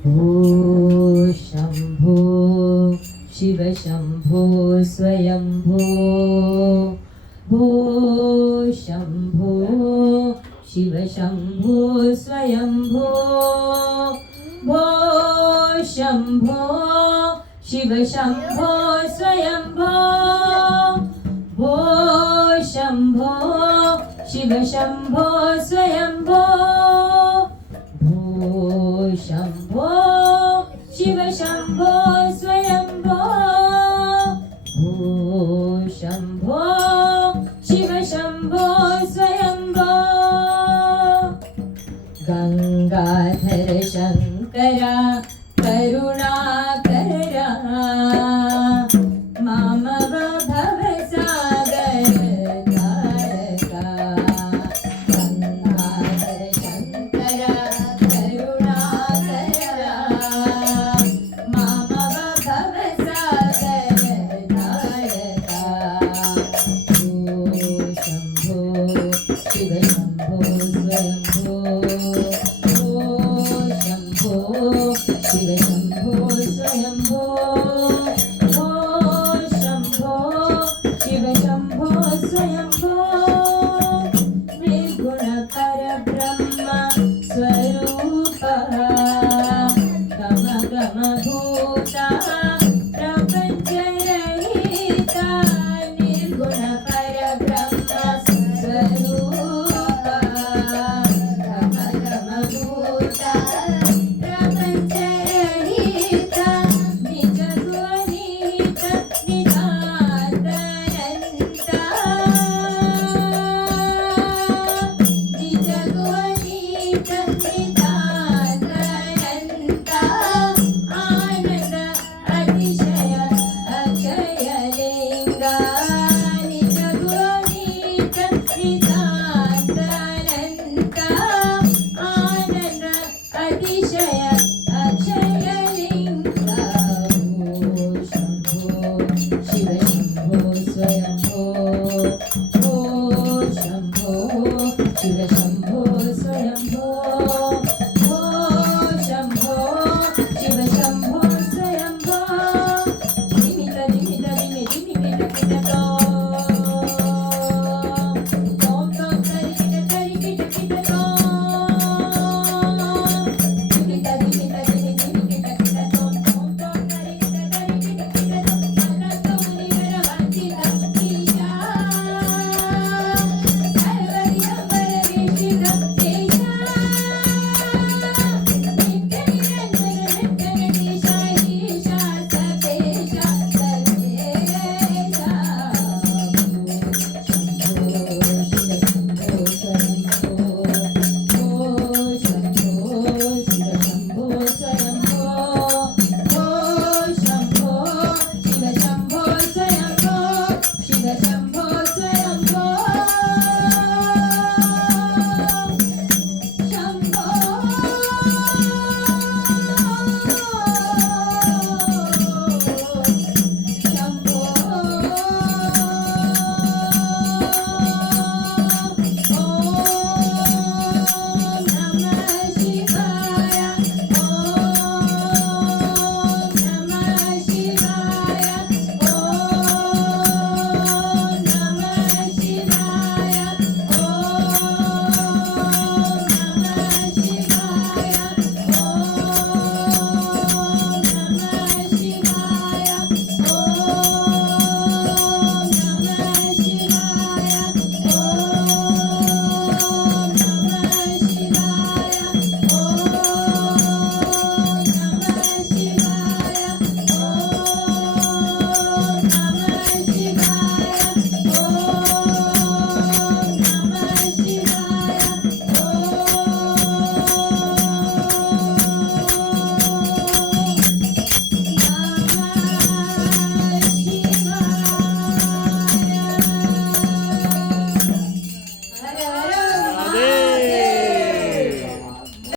ओ शंभो शिव शंभो स्वयंभो भो शंभो शिव शंभो स्वयंभो भो शंभो शिव शंभो स्वयंभो भो शंभो शिव शंभो स्वयंभो भो शंभो शिव शंभो स्वयंभो भो शंभो शिव शंभो स्वयंभो गंगाधर शंकरा करुणाकरा मामव भवसागर तारका गंगाधर शंकरा करुणाकरा मामव भवसागर तारका ओ शंभो शिव शंभो स्वयंभो ओ शंभो शिव शंभो स्वयंभो ओ शंभो शिव शंभो स्वयंभो निर्गुण परब्रह्म स्वरूपा गम गम भूता प्रपंच रहिता निर्गुण परब्रह्म स्वरूपा गम गम भूता प्रपंच रहिता निज गुणित नितांत अनंता निज गुणित नितांत अनंता आनंद अतिशय अक्षय लिंगा निज गुणित नितांत अनंता आनंद अतिशय